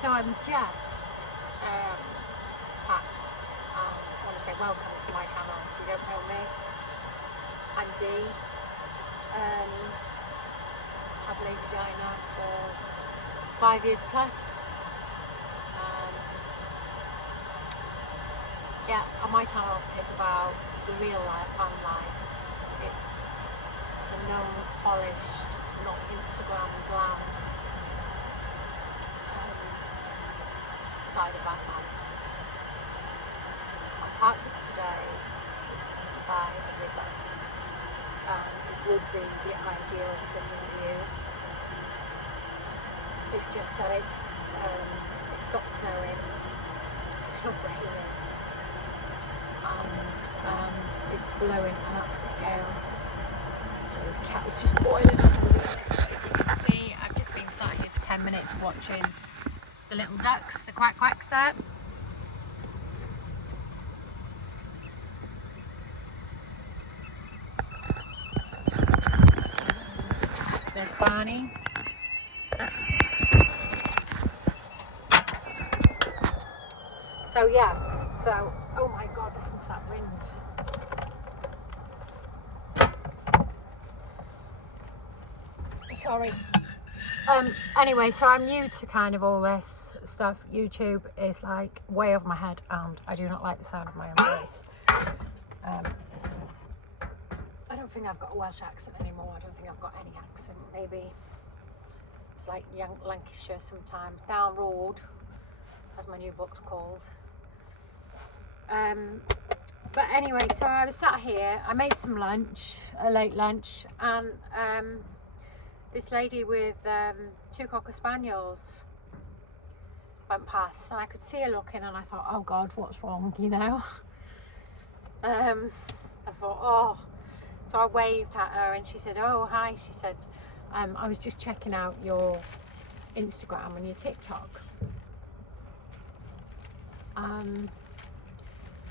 So I'm just Pat. I want to say welcome to my channel. If you don't know me, I'm Dee. I've Lady Diana for 5 years plus. Yeah, on my channel it's about the real life, van life. It's the non-polished, not Instagram glam side of van life. I'm parked here today is by a river. It would be the ideal filming view. It's just that it stopped snowing, it's not raining, and it's blowing an absolute gale. So the cat was just boiling. As you can see, I've just been sat here for 10 minutes watching the little ducks, the quack quacks there. There's Barney. So yeah, oh my god, listen to that wind. Sorry. Anyway, so I'm new to kind of all this stuff. YouTube is like way over my head and I do not like the sound of my own voice. I don't think I've got a Welsh accent anymore. I don't think I've got any accent. Maybe it's like young Lancashire sometimes. Down Road, as my new book's called. But anyway, so I was sat here, I made some lunch, a late lunch, and this lady with 2 Cocker Spaniels went past, and I could see her looking, and I thought, oh God, what's wrong, you know? I thought, oh. So I waved at her, and she said, oh, hi. She said, I was just checking out your Instagram and your TikTok.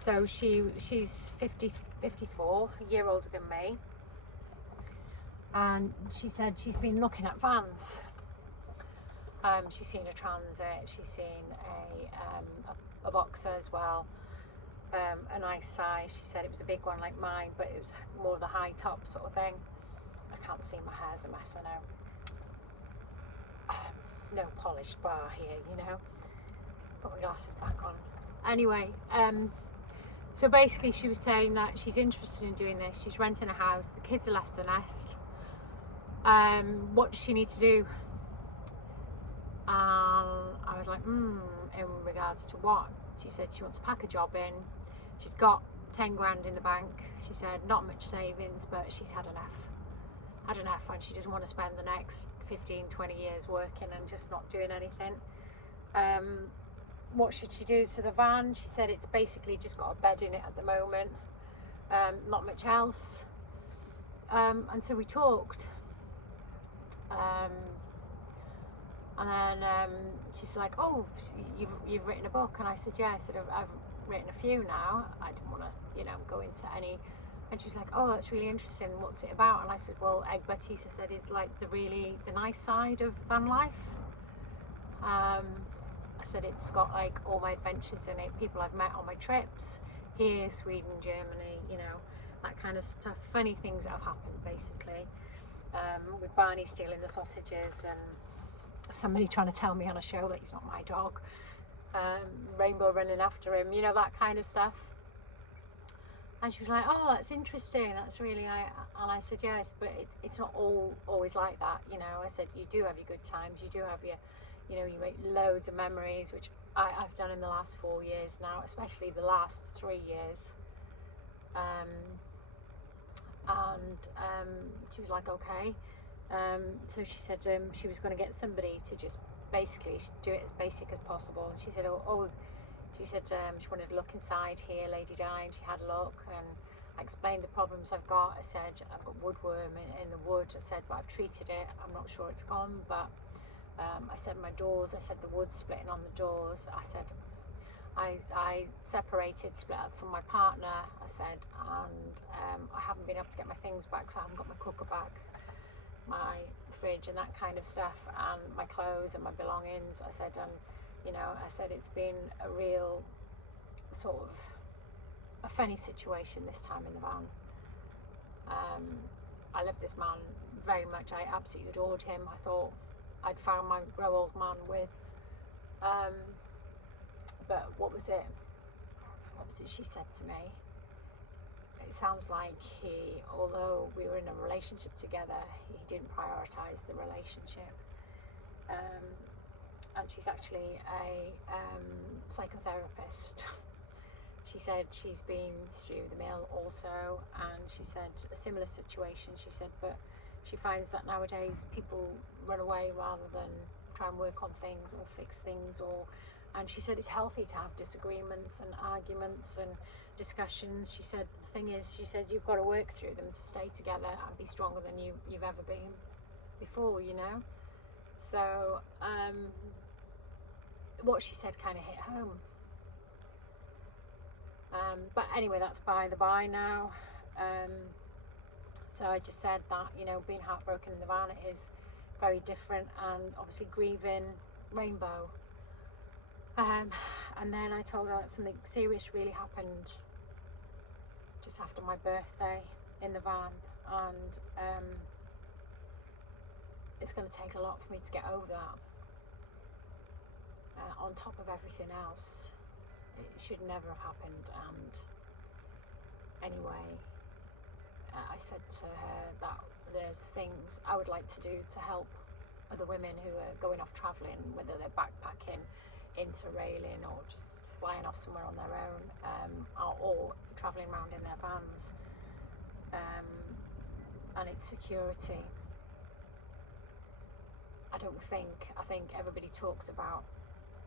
So she's 54, a year older than me, and she said she's been looking at vans. She's seen a Transit, she's seen a Boxer as well, a nice size. She said it was a big one like mine, but it was more of the high top sort of thing. I can't see, my hair's a mess, I know. No polished bar here, you know. Put my glasses back on. Anyway, so basically she was saying that she's interested in doing this. She's renting a house, the kids have left the nest. What does she need to do? I was like, in regards to what? She said she wants to pack a job in. She's got 10 grand in the bank. She said not much savings, but she's had enough, and she doesn't want to spend the next 15, 20 years working and just not doing anything. What should she do to the van? She said it's basically just got a bed in it at the moment, not much else. And so we talked, and then she's like, oh, you've written a book? And I said, yeah. I said, I've written a few now. I didn't want to, go into any. And she's like, oh, that's really interesting, what's it about? And I said, well, Egg Butties, I said, is like the nice side of van life. I said it's got like all my adventures in it, people I've met on my trips here, Sweden, Germany, that kind of stuff, funny things that have happened basically, with Barney stealing the sausages and somebody trying to tell me on a show that he's not my dog, Rainbow running after him, that kind of stuff. And she was like, oh, that's interesting, that's really, and I said, yes, but it's not always like that, I said, you do have your good times, you do have your, you make loads of memories, which I've done in the last 4 years now, especially the last 3 years. She was like, okay. So she said she was going to get somebody to just basically do it as basic as possible. And she said, she said she wanted to look inside here, Lady Di, and she had a look, and I explained the problems I've got. I said I've got woodworm in the wood. I said, but I've treated it, I'm not sure it's gone, but I said my doors, I said the wood's splitting on the doors. I said I split up from my partner, I said, and I haven't been able to get my things back, so I haven't got my cooker back, my fridge and that kind of stuff, and my clothes and my belongings. I said, You know, I said it's been a real sort of a funny situation this time in the van. I loved this man very much. I absolutely adored him. I thought I'd found my grow old man with. But what was it she said to me? It sounds like although we were in a relationship together, he didn't prioritise the relationship. And she's actually a psychotherapist. She said she's been through the mill also, and she said a similar situation. She said, but she finds that nowadays people run away rather than try and work on things or fix things, and she said it's healthy to have disagreements and arguments and discussions. She said the thing is, she said you've got to work through them to stay together and be stronger than you've ever been before, you know. So what she said kind of hit home. But anyway, that's by the by now. So I just said that, you know, being heartbroken in the van is very different, and obviously grieving rainbow. And then I told her that something serious really happened just after my birthday in the van, and it's going to take a lot for me to get over that. On top of everything else, it should never have happened. And anyway, I said to her that there's things I would like to do to help other women who are going off travelling, whether they're backpacking, interrailing, or just flying off somewhere on their own, or travelling around in their vans. And it's security. I think everybody talks about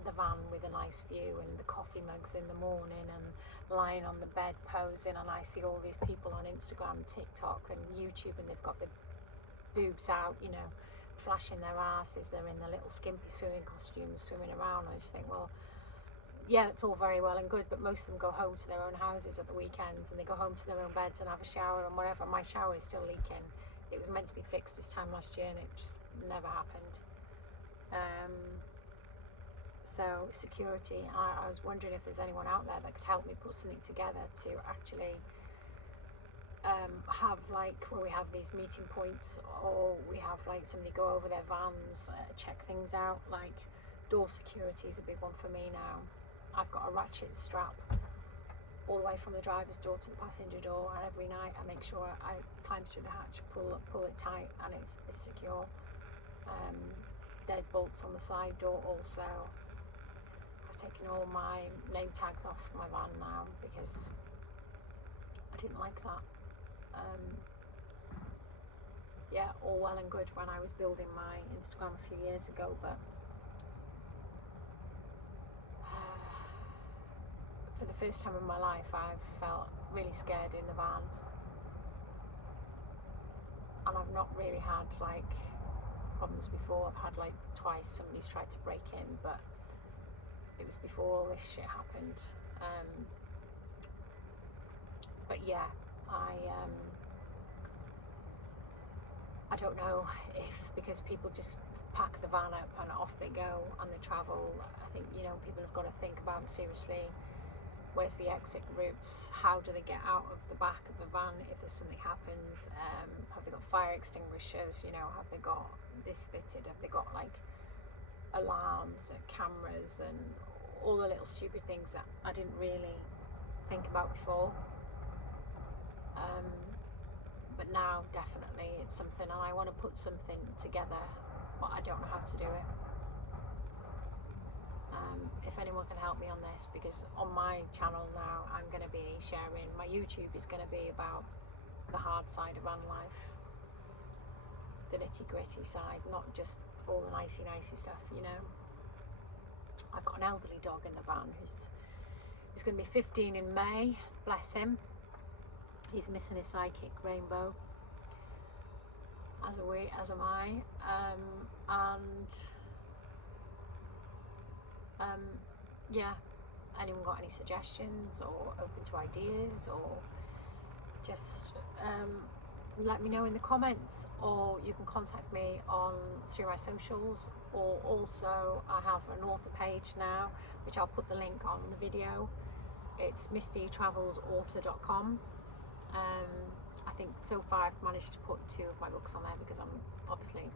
the van with a nice view and the coffee mugs in the morning and lying on the bed posing, and I see all these people on Instagram, TikTok and YouTube, and they've got the boobs out, you know, flashing their asses. They're in their little skimpy swimming costumes swimming around. I just think, well, yeah, it's all very well and good, but most of them go home to their own houses at the weekends, and they go home to their own beds and have a shower and whatever. My shower is still leaking. It was meant to be fixed this time last year, and it just never happened. So security, I was wondering if there's anyone out there that could help me put something together to actually have, like, where we have these meeting points, or we have like somebody go over their vans, check things out. Like door security is a big one for me now. I've got a ratchet strap all the way from the driver's door to the passenger door, and every night I make sure I climb through the hatch, pull it tight, and it's secure. Deadbolts on the side door also. I've taken all my name tags off my van now because I didn't like that. Yeah, all well and good when I was building my Instagram a few years ago, but for the first time in my life I've felt really scared in the van, and I've not really had like problems before. I've had like twice somebody's tried to break in, but it was before all this shit happened. But yeah, I don't know if because people just pack the van up and off they go and they travel. I think, you know, people have got to think about seriously, where's the exit routes? How do they get out of the back of the van if there's something happens? Have they got fire extinguishers? You know, have they got this fitted? Have they got like alarms and cameras and all the little stupid things that I didn't really think about before? But now definitely it's something, and I want to put something together, but I don't know how to do it. If anyone can help me on this, because on my channel now I'm going to be sharing, my YouTube is going to be about the hard side of van life, the nitty gritty side, not just all the nicey stuff, you know. I've got an elderly dog in the van who's going to be 15 in May, bless him. He's missing his sidekick Rainbow, as am I, yeah, anyone got any suggestions or open to ideas, or just let me know in the comments, or you can contact me on through my socials, or also I have an author page now, which I'll put the link on the video. It's mistytravelsauthor.com. I think so far I've managed to put 2 of my books on there, because I'm obviously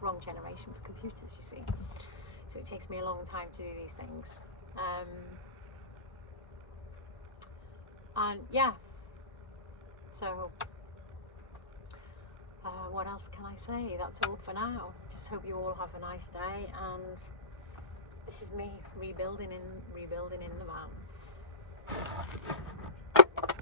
wrong generation for computers, you see, so it takes me a long time to do these things. And yeah, so what else can I say? That's all for now. Just hope you all have a nice day, and this is me rebuilding in the van.